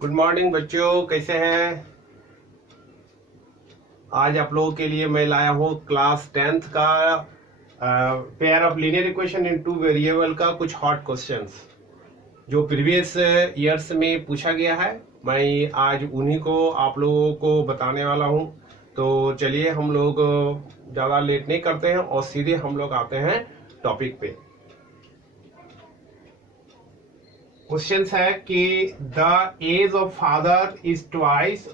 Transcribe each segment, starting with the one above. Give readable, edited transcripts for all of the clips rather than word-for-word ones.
Good morning बच्चों, कैसे हैं। आज आप लोगों के लिए मैं लाया हूँ क्लास 10th का pair of linear equation in two variable का कुछ हॉट क्वेश्चंस जो प्रीवियस ईयर्स में पूछा गया है। मैं आज उन्हीं को आप लोगों को बताने वाला हूँ। तो चलिए हम लोग ज़्यादा लेट नहीं करते हैं और सीधे हम लोग आते हैं टॉपिक पे। क्वेश्चन है कि the age of father is twice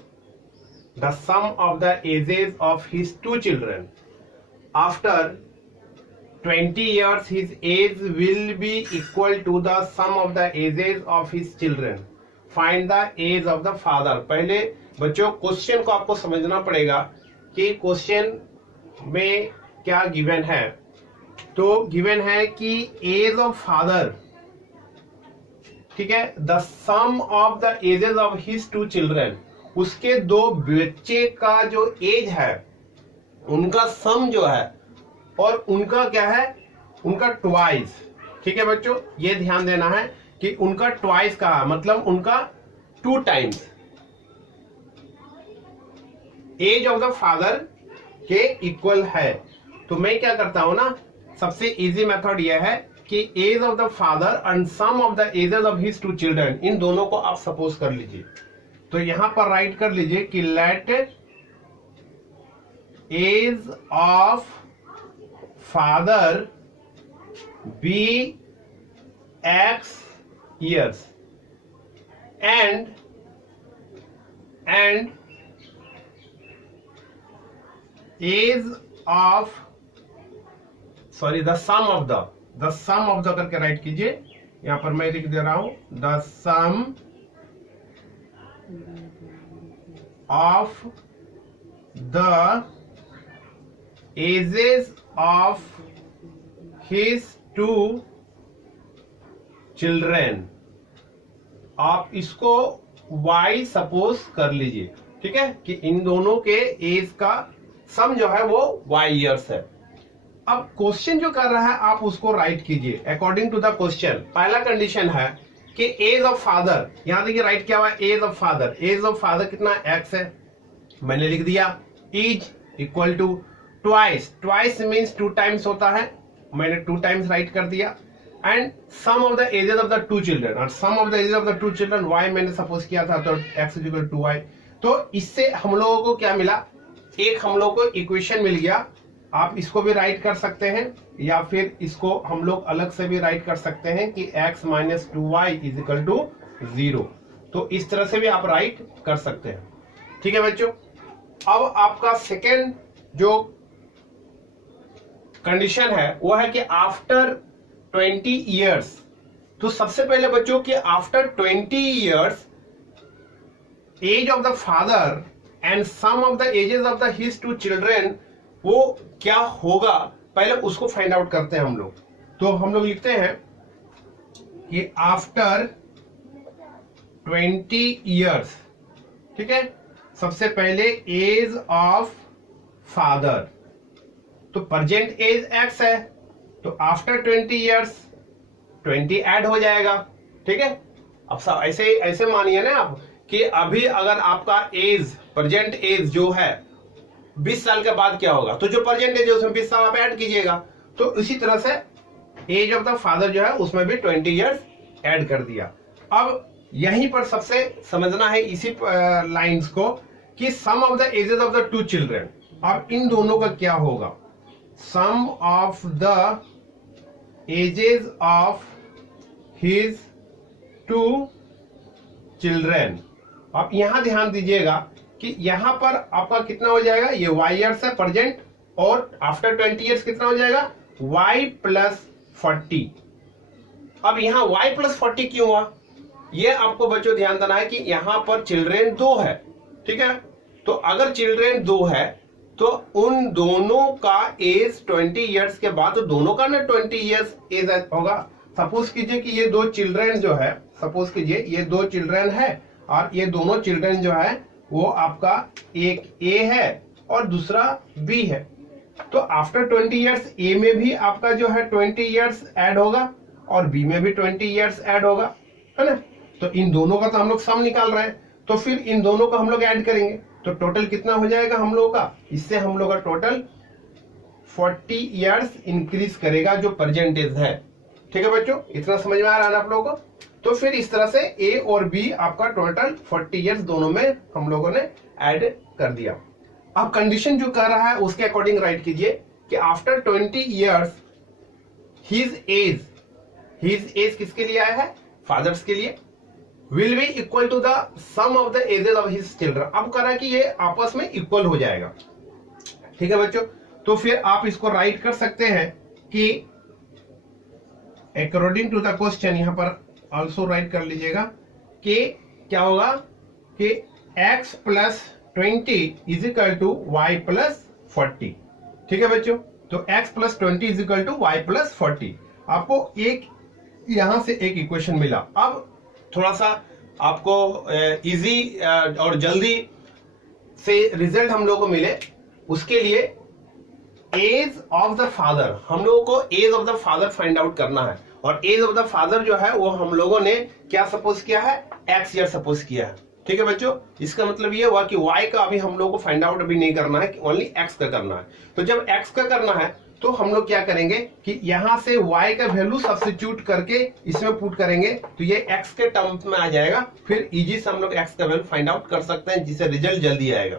the sum of the ages of his two children. After 20 years his age will be equal to the sum of the ages of his children. Find the age of the father. पहले बच्चों question को आपको समझना पड़ेगा कि question में क्या given है। तो गिवन है कि एज ऑफ फादर, ठीक है, the sum of the ages of his two children, उसके दो बच्चे का जो एज है उनका सम जो है और उनका क्या है, उनका ट्वाइस। ठीक है बच्चों, ये ध्यान देना है कि उनका ट्वाइस का मतलब उनका 2 times age of the father के इक्वल है। तो मैं क्या करता हूं ना, सबसे इजी मेथड यह है कि age of the father and sum of the ages of his two children, इन दोनों को आप सपोज कर लीजिए। तो यहां पर राइट कर लीजिए कि let age of father be x years and age of the sum of the करके राइट कीजिए। यहां पर मैं लिख दे रहा हूं the sum of the ages of his two children। आप इसको y सपोज कर लीजिए, ठीक है, कि इन दोनों के एज का सम जो है वो y इयर्स है। अब क्वेश्चन जो कर रहा है आप उसको राइट कीजिए अकॉर्डिंग टू द क्वेश्चन। पहला कंडीशन है कि एज ऑफ फादर, यहां देखिए राइट क्या हुआ, age of father. Age of father कितना x है, मैंने लिख दिया। Is equal to twice means 2 times होता है, मैंने 2 टाइम्स राइट कर दिया। And sum of the ages of the 2 children, और sum of the ages of the 2 children y मैंने सपोज किया था, तो x इक्वल टू y। तो इससे हम लोगों को क्या मिला, एक हम लोग को इक्वेशन मिल गया। आप इसको भी राइट कर सकते हैं या फिर इसको हम लोग अलग से भी राइट कर सकते हैं कि x minus 2y is equal to 0। तो इस तरह से भी आप राइट कर सकते हैं। ठीक है बच्चों, अब आपका सेकेंड जो कंडीशन है वो है कि आफ्टर 20 इयर्स। तो सबसे पहले बच्चों कि after 20 years age of the father and sum of the ages of the his two children, वो क्या होगा पहले उसको फाइंड आउट करते हैं हम लोग। तो हम लोग लिखते हैं कि आफ्टर 20 इयर्स, ठीक है, सबसे पहले एज ऑफ फादर, तो प्रेजेंट एज x है, तो आफ्टर 20 इयर्स 20 ऐड हो जाएगा। ठीक है, अब सब ऐसे मानिए ना आप कि अभी अगर आपका एज, प्रेजेंट एज जो है 20 साल के बाद क्या होगा, तो जो प्रेजेंट एज है उसमें 20 साल आप ऐड कीजिएगा। तो इसी तरह से एज ऑफ द फादर जो है उसमें भी 20 इयर्स ऐड कर दिया। अब यहीं पर सबसे समझना है इसी लाइंस को कि sum of the ages of the 2 children, अब इन दोनों का क्या होगा, sum of the ages of his 2 children। अब यहां ध्यान दीजिएगा कि यहां पर आपका कितना हो जाएगा, ये y इयर्स है प्रेजेंट, और आफ्टर 20 इयर्स कितना हो जाएगा, y प्लस 40। अब यहां y प्लस 40 क्यों हुआ, ये आपको बच्चों ध्यान देना है कि यहां पर चिल्ड्रेन 2 है। ठीक है, तो अगर चिल्ड्रेन 2 है तो उन दोनों का एज 20 इयर्स के बाद, तो दोनों का ना 20 इयर्स एज होगा। सपोज कीजिए कि ये 2 चिल्ड्रन जो है, सपोज कीजिए ये 2 चिल्ड्रन है और ये दोनों चिल्ड्रन जो है वो आपका एक ए है और दूसरा बी है। तो आफ्टर 20 इयर्स ए में भी आपका जो है 20 इयर्स ऐड होगा और बी में भी 20 इयर्स ऐड होगा, है ना। तो इन दोनों का तो हम लोग सम निकाल रहे हैं, तो फिर इन दोनों का हम लोग ऐड करेंगे तो टोटल कितना हो जाएगा हम लोगों का, इससे हम लोग का टोटल 40 इयर्स इंक्रीज करेगा जो प्रेजेंट एज है। ठीक है बच्चों, इतना समझ में आ रहा है आप लोगों को। तो फिर इस तरह से ए और बी आपका टोटल 40 इयर्स दोनों में हम लोगों ने ऐड कर दिया। अब कंडीशन जो कर रहा है उसके अकॉर्डिंग राइट कीजिए कि आफ्टर 20 इयर्स हिज एज किसके लिए आया है, फादर्स के लिए, will be equal to the sum of the ages of his children. अब कह रहा है कि ये आपस में इक्वल हो जाएगा। ठीक है बच्चों, तो फिर आप इसको राइट कर सकते हैं कि अकॉर्डिंग टू द क्वेश्चन, यहां पर ऑल्सो राइट कर लीजिएगा कि क्या होगा कि x plus 20 is equal to y plus 40। ठीक है बच्चों, तो x plus 20 is equal to y plus 40। आपको एक यहां से एक इक्वेशन मिला। अब थोड़ा सा आपको इजी और जल्दी से रिजल्ट हम लोगों को मिले, उसके लिए एज ऑफ द फादर, हम लोगों को age of the father find out करना है। और एज ऑफ द फादर जो है वो हम लोगों ने क्या सपोज किया है, x ईयर सपोज किया है। ठीक है बच्चों, इसका मतलब ये हुआ कि y का अभी हम लोगों को फाइंड आउट अभी नहीं करना है, ओनली x का करना है। तो जब x का करना है तो हम लोग क्या करेंगे कि यहां से y का वैल्यू सब्स्टिट्यूट करके इसमें पुट करेंगे तो ये x के टर्म्स में आ जाएगा। फिर इजी से हम लोग x का वैल्यू फाइंड आउट कर सकते हैं, जिससे रिजल्ट जल्दी आएगा।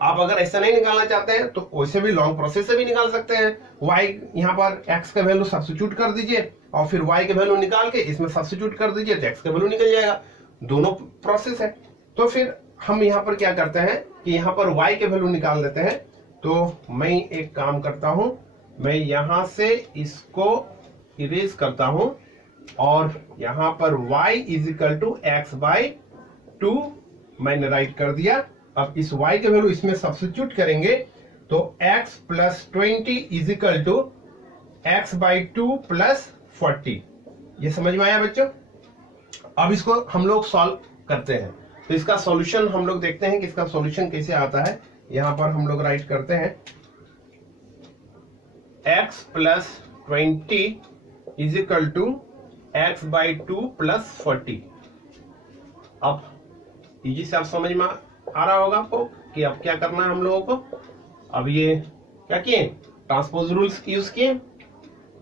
आप अगर ऐसा नहीं निकालना चाहते हैं तो वैसे भी लॉन्ग प्रोसेस से भी निकाल सकते हैं। y यहाँ पर x का वैल्यू सब्स्टिट्यूट कर दीजिए और फिर y का वैल्यू निकाल के इसमें सब्स्टिट्यूट कर दीजिए तो x का वैल्यू निकल जाएगा। दोनों प्रोसेस है। तो फिर हम यहाँ पर क्या करते हैं कि यहाँ पर y के वैल्यू निकाल देते हैं। तो मैं एक काम करता हूं, मैं यहां से इसको इरेज करता हूं और यहां पर y is equal to x by 2 मैंने राइट कर दिया। अब इस y के वैल्यू इसमें सब्स्टिट्यूट करेंगे तो x plus 20 is equal to x by 2 plus 40। ये समझ में आया बच्चों। अब इसको हम लोग सॉल्व करते हैं, तो इसका सॉल्यूशन हम लोग देखते हैं कि इसका सॉल्यूशन कैसे आता है। यहां पर हम लोग राइट करते हैं x plus 20 is equal to x by 2 plus 40। अब इजी से आप समझ में आ रहा होगा आपको कि अब क्या करना है हम लोगों को। अब ये क्या किए, ट्रांसपोज रूल्स यूज किए।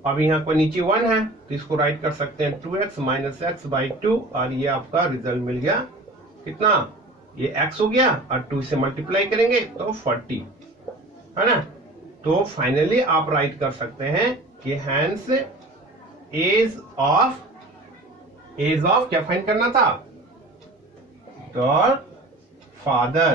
अब यहाँ पर नीचे 1 है तो इसको राइट कर सकते हैं 2x माइनस एक्स बाई 2 और ये आपका रिजल्ट मिल गया कितना, ये x हो गया और 2 से मल्टीप्लाई करेंगे तो 40 है ना। तो फाइनली आप राइट कर सकते हैं कि हैंस एज ऑफ क्या फाइंड करना था, तो फादर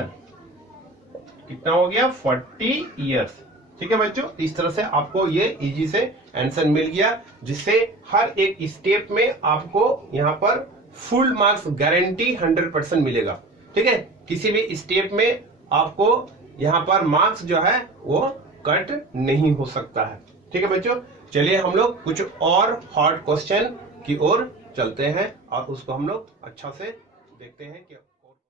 कितना हो गया 40 इयर्स। ठीक है बच्चों, इस तरह से आपको ये इजी से आंसर मिल गया, जिससे हर एक स्टेप में आपको यहाँ पर फुल मार्क्स गारंटी 100% मिलेगा। ठीक है, किसी भी स्टेप में आपको यहाँ पर मार्क्स जो है वो कट नहीं हो सकता है। ठीक है बच्चों, चलिए हम लोग कुछ और हार्ड क्वेश्चन की ओर चलते हैं और उसको हम लोग अच्छा से देखते हैं कि